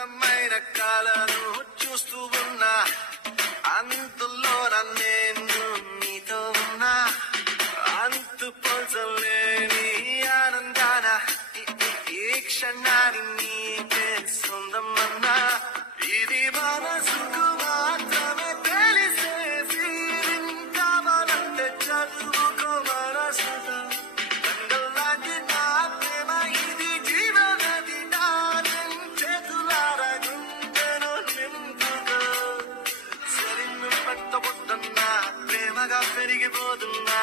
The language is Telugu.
అందమైన కళను చూస్తూ ఉన్నా, అంతులో నేను నీతో ఉన్నా, అంతు పొందలేని ఆనందాన ఈ క్షణాన్ని నీకే సొంతమన్నా. ఇది మనసుకు మాత్రమే తెలిసే ఫీలింగ్, కావాలంటే చదువుకో మనసుతో. రంగల్లాంటి నా ప్రేమ ఇది జీవనది, చేతులార గుండెను నింపుకో. సరిన్ను పట్టబుద్దన్నా, ప్రేమగా పెరిగిపోతున్నా.